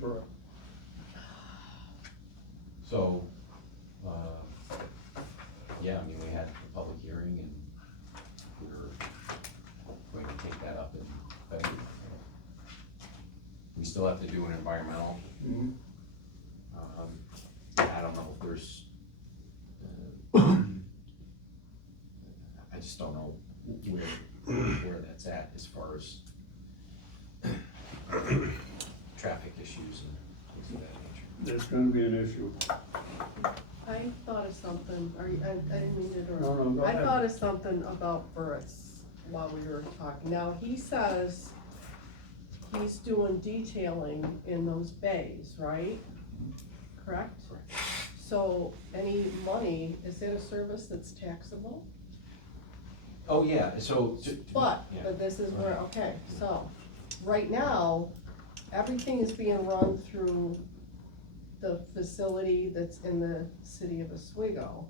Brett. So, yeah, I mean, we had the public hearing and we were going to take that up in February. We still have to do an environmental. Mhm. I don't know if there's, I just don't know where that's at as far as traffic issues and things of that nature. There's gonna be an issue. I thought of something, I didn't mean to interrupt. No, no, go I ahead. thought of something about Burris while we were talking. Now, he says he's doing detailing in those bays, right? Correct? Correct. So any money, is it a service that's taxable? Oh, yeah, so. But Yeah. this is where, okay, so, right now, everything is being run through the facility that's in the city of Oswego.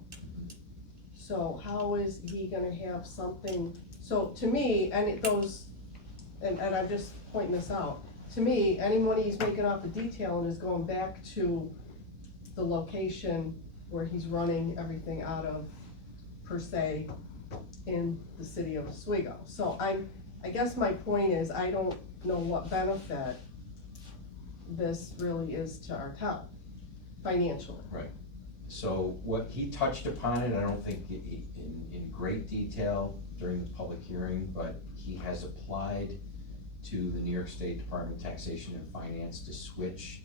So how is he gonna have something, so to me, and it goes, and I'm just pointing this out, to me, any money he's making off the detailing is going back to the location where he's running everything out of, per se, in the city of Oswego. So I guess my point is, I don't know what benefit this really is to our town, financially. Right, so what he touched upon it, I don't think in great detail during the public hearing, but he has applied to the New York State Department of Taxation and Finance to switch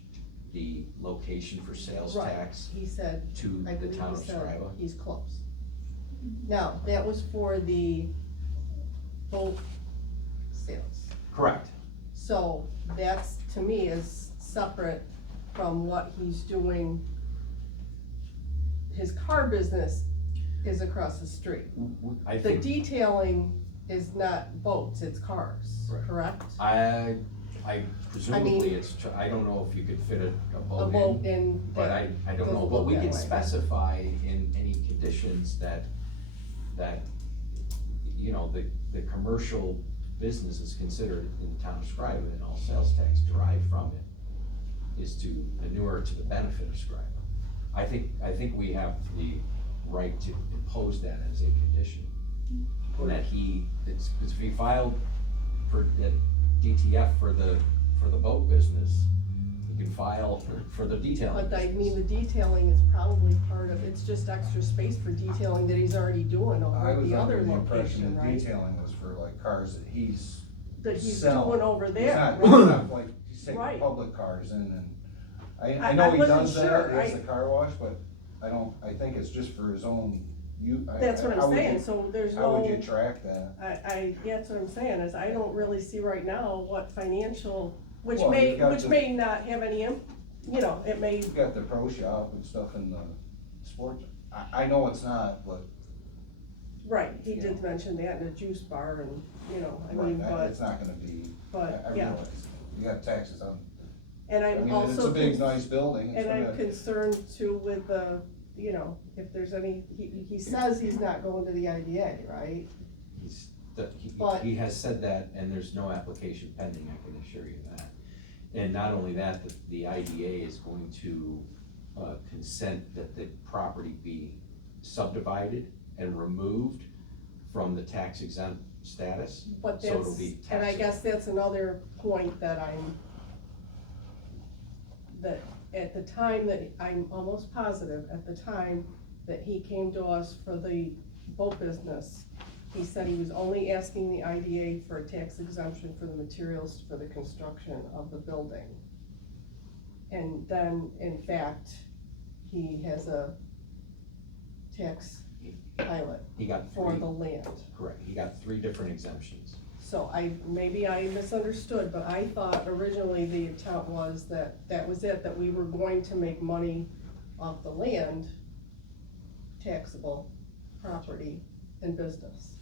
the location for sales Right. tax He said, to I the believe town he of said Scriba. he's close. Now, that was for the boat sales. Correct, So that's, to me, is separate from what he's doing. His car business is across the street. I The think, detailing is not boats, it's cars, Right. correct? I presumably it's, I don't know if you could fit a A boat boat in, in. but I don't doesn't know, but look we that can way. specify in any conditions that, you know, the commercial business is considered in the town of Scriba, and all sales tax derived from it is to inure to the benefit of Scriba. I think we have the right to impose that as a condition. And that it's if he filed for the DTF for the boat business, he can file for the detailing. But I business. mean, the detailing is probably part of, it's just extra space for detailing that he's already doing I over at was the under other the impression location, that right? detailing was for like cars that he's That he's selling. doing over He's there, not, right? he's not like, he's taking Right. public cars in and, I I know he wasn't does that, sure. he has the car wash, but I think it's just for his own That's what how I'm would saying, you- so there's How would you no, track that? yeah, that's what I'm saying, is I don't really see right now what financial, which Well, may, you've got which the- may not have any, you know, it may, You've got the pro shop and stuff in the sports, I know it's not, but, right, he Yeah. did mention that in a juice bar and, you know, I right, mean, but, it's not gonna be, but, I yeah. realize, you got taxes on, And I I'm mean, it's a also, big, nice building, it's and I'm gonna, concerned too with the, you know, if there's any, he says he's not going to the IDA, right? But- He has said that, and there's no application pending, I can assure you that. And not only that, the IDA is going to, consent that the property be subdivided and removed from the tax exempt status. But So it'll that's, be and I taxable. guess that's another point that that at the time that, I'm almost positive, at the time that he came to us for the boat business, he said he was only asking the IDA for a tax exemption for the materials for the construction of the building. And then, in fact, he has tax pilot He got for three, the land. correct, he got 3 different exemptions. So maybe I misunderstood, but I thought originally the intent was that was it, that we were going to make money off the land, taxable property and business,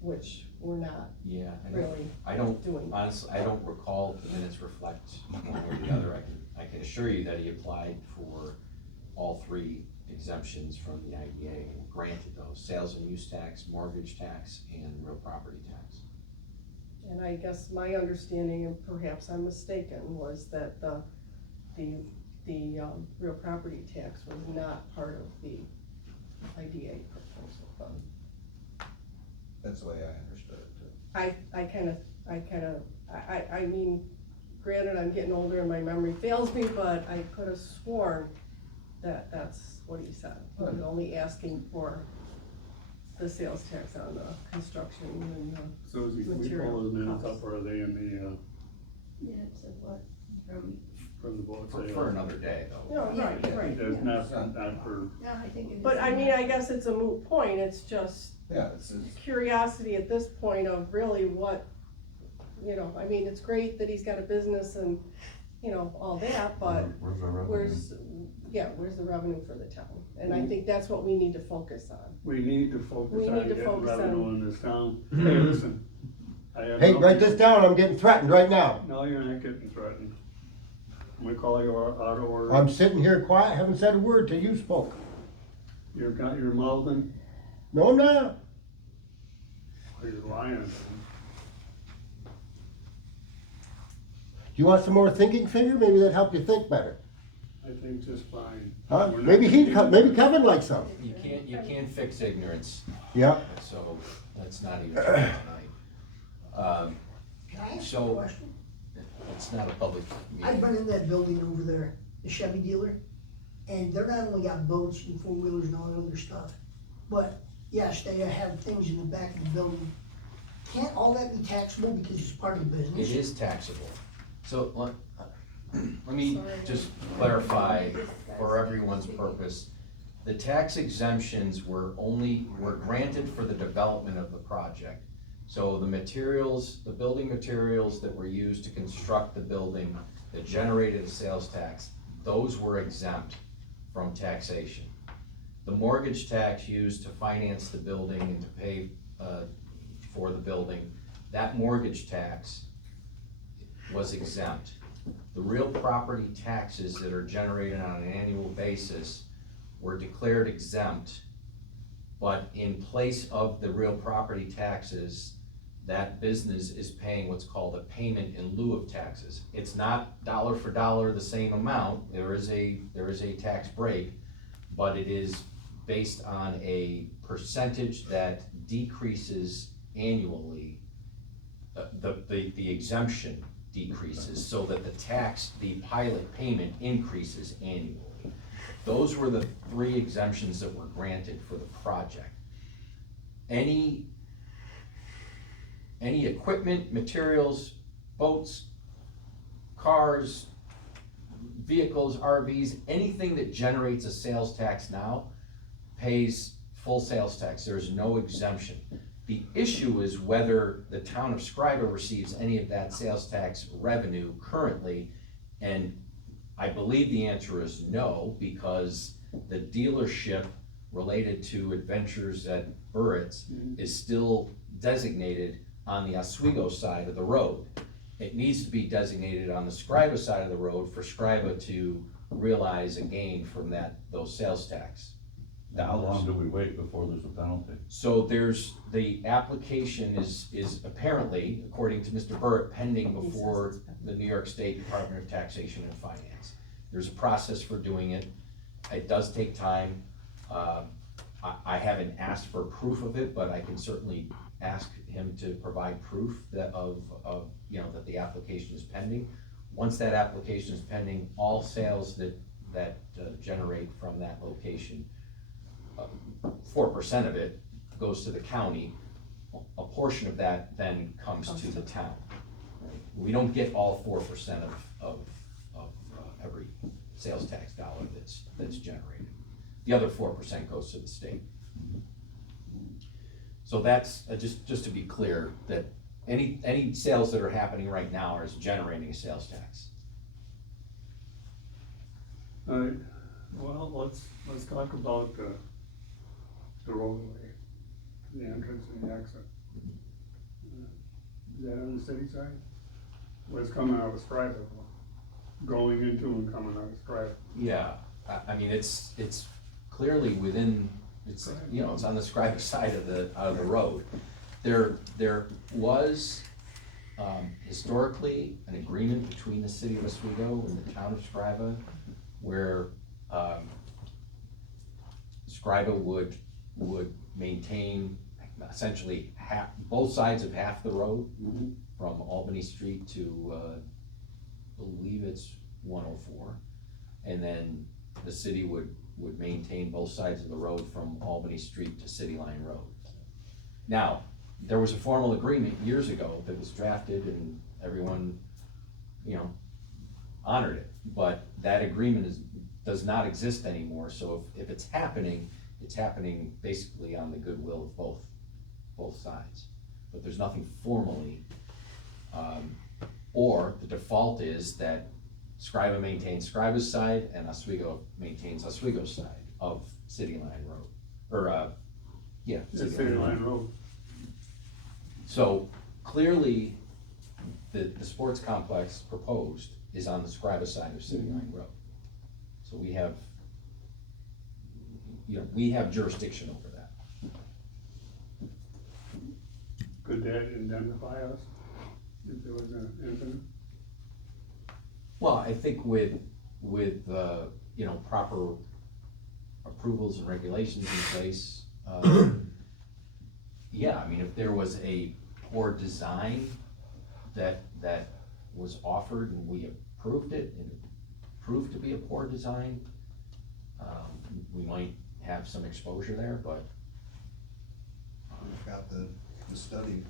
which we're not Yeah, really I don't, doing. honestly, I don't recall the minutes reflect one or the other. I can assure you that he applied for all 3 exemptions from the IDA and granted those: sales and use tax, mortgage tax, and real property tax. And I guess my understanding, and perhaps I'm mistaken, was that the real property tax was not part of the IDA proposal, but That's the way I understood it too. I mean, granted, I'm getting older and my memory fails me, but I could have sworn that that's what he said. He was only asking for the sales tax on the construction and Suzie, can we Material pull those minutes costs. up, or are they in the, Minutes of what, from the book? For another day, though. no, right. There's not for, No, I think it is. But I mean, I guess it's a moot point, it's just Yeah, it's, curiosity at this point of really what, I mean, it's great that he's got a business and, all that, but Where's our revenue? where's the revenue for the town? And I think that's what we need to focus on. we need to focus We on need to getting focus revenue on- in this town. Hey, listen. I have Hey, no- write this down, I'm getting threatened right now. No, you're not getting threatened. I'm gonna call you out of order. I'm sitting here quiet, haven't said a word till you spoke. You're mouthing, No, I'm not. or you're lying. Do you want some more thinking finger? Maybe that'd help you think better. I think just fine. Huh? We're not Maybe gonna- maybe Kevin likes some. You can't fix ignorance, Yeah. so that's not even tonight. Can I ask you So- a question? It's not a public I've meeting. been in that building over there, the Chevy dealer, and they're not only got boats and four-wheelers and all that other stuff, but yes, they have things in the back of the building. Can't all that be taxable because it's part of the business? It is taxable. So let me Sorry. just clarify for everyone's purpose. The tax exemptions were granted for the development of the project. So the materials, the building materials that were used to construct the building that generated a sales tax, those were exempt from taxation. The mortgage tax used to finance the building and to pay for the building, that mortgage tax was exempt. The real property taxes that are generated on an annual basis were declared exempt, but in place of the real property taxes, that business is paying what's called a payment in lieu of taxes. It's not dollar for dollar the same amount, there is a tax break, but it is based on a percentage that decreases annually. The exemption decreases, so that the pilot payment increases annually. Those were the 3 exemptions that were granted for the project. Any equipment, materials, boats, cars, vehicles, RVs, anything that generates a sales tax now pays full sales tax. There is no exemption. The issue is whether the town of Scriba receives any of that sales tax revenue currently, and I believe the answer is no, because the dealership related to Adventures at Burritt's is still designated on the Oswego side of the road. It needs to be designated on the Scriba side of the road for Scriba to realize a gain from those sales tax How long dollars. do we wait before there's a penalty? So the application is apparently, according to Mr. Burritt, pending before the New York State Department of Taxation and Finance. There's a process for doing it. It does take time. I haven't asked for proof of it, but I can certainly ask him to provide proof that that the application is pending. Once that application is pending, all sales that generate from that location, 4% of it goes to the county. A portion of that then comes to the town. We don't get all 4% of every sales tax dollar that's generated. The other 4% goes to the state. So that's, just to be clear, that any sales that are happening right now are generating a sales tax. Alright, well, let's talk about the roadway, the entrance and the exit. Is that on the city side? Well, it's coming out of Scriba, going into and coming out of Scriba. Yeah, I mean, it's clearly within, it's, you know, it's on the Scriba side of the road. There was, historically, an agreement between the city of Oswego and the town of Scriba, where, Scriba would maintain essentially both sides of half the road, from Albany Street to, believe it's 104. And then the city would maintain both sides of the road from Albany Street to City Line Road. Now, there was a formal agreement years ago that was drafted and everyone, you know, honored it, but that agreement does not exist anymore, so if it's happening basically on the goodwill of both sides. But there's nothing formally, or the default is that Scriba maintains Scriba's side and Oswego maintains Oswego's side of City Line Road, or, yeah. City Line Road. So clearly, the sports complex proposed is on the Scriba side of City Line Road. So we have, you know, we have jurisdiction over that. Could that indemnify us if there was an incident? Well, I think with, you know, proper approvals and regulations in place, yeah, I mean, if there was a poor design that was offered and we approved it, and it proved to be a poor design, we might have some exposure there, but. We've got the study,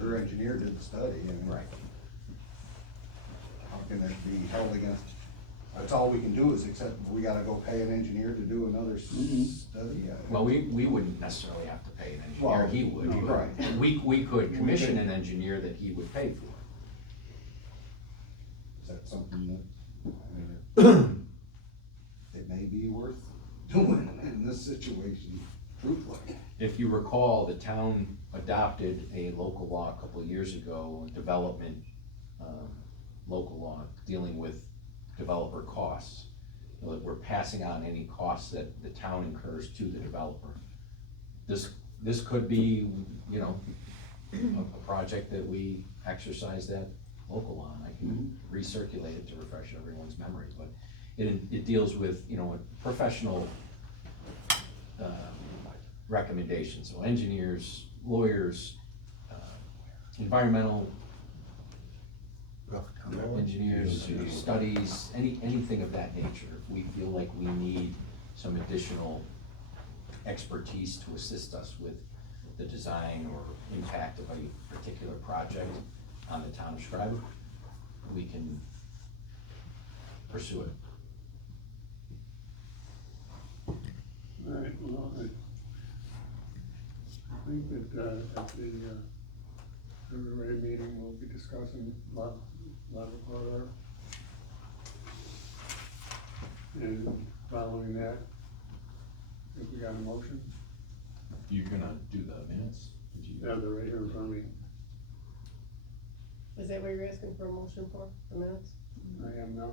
their engineer did the study, and Right. how can it be held against? That's all we can do is accept, we gotta go pay an engineer to do another study? Well, we wouldn't necessarily have to pay an engineer, Well, he would. no, right. We could commission an engineer that he would pay for. Is that something that, I mean, it may be worth doing in this situation, truthfully. If you recall, the town adopted a local law a couple of years ago, a development, local law dealing with developer costs. You know, that we're passing on any costs that the town incurs to the developer. This could be, you know, a project that we exercise that local on. I can recirculate it to refresh everyone's memory, but it deals with, you know, a professional recommendations, so engineers, lawyers, environmental engineers, studies, anything of that nature. If we feel like we need some additional expertise to assist us with the design or impact of a particular project on the town of Scriba, we can pursue it. Alright, well, I think that, at the, February meeting, we'll be discussing a lot of our, and following that, if we got a motion, You're gonna do the minutes? Did you? have the right here in front of me. Is that what you're asking for a motion for, the minutes? I am now.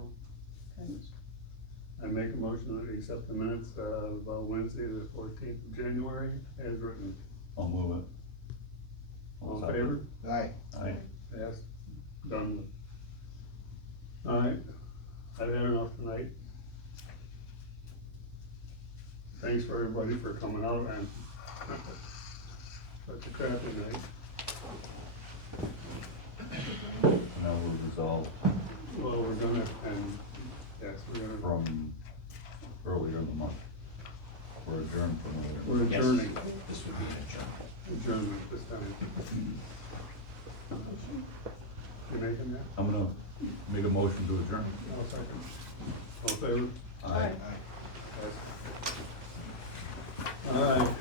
Okay. I make a motion to accept the minutes of Wednesday, the 14th of January, as written. I'll move it. All in favor? Aye. Aye. Passed. Done. Alright, I've had enough tonight. Thanks for everybody for coming out and such a crappy night. Now we'll resolve Well, we're gonna, and, yes, we're gonna, from earlier in the month. We're adjourned from earlier. we're Yes. adjourning, This would be an adjournment. adjournment this time. You making that? I'm gonna make a motion to adjourn. I'll second. All in favor? Aye. Yes. All right.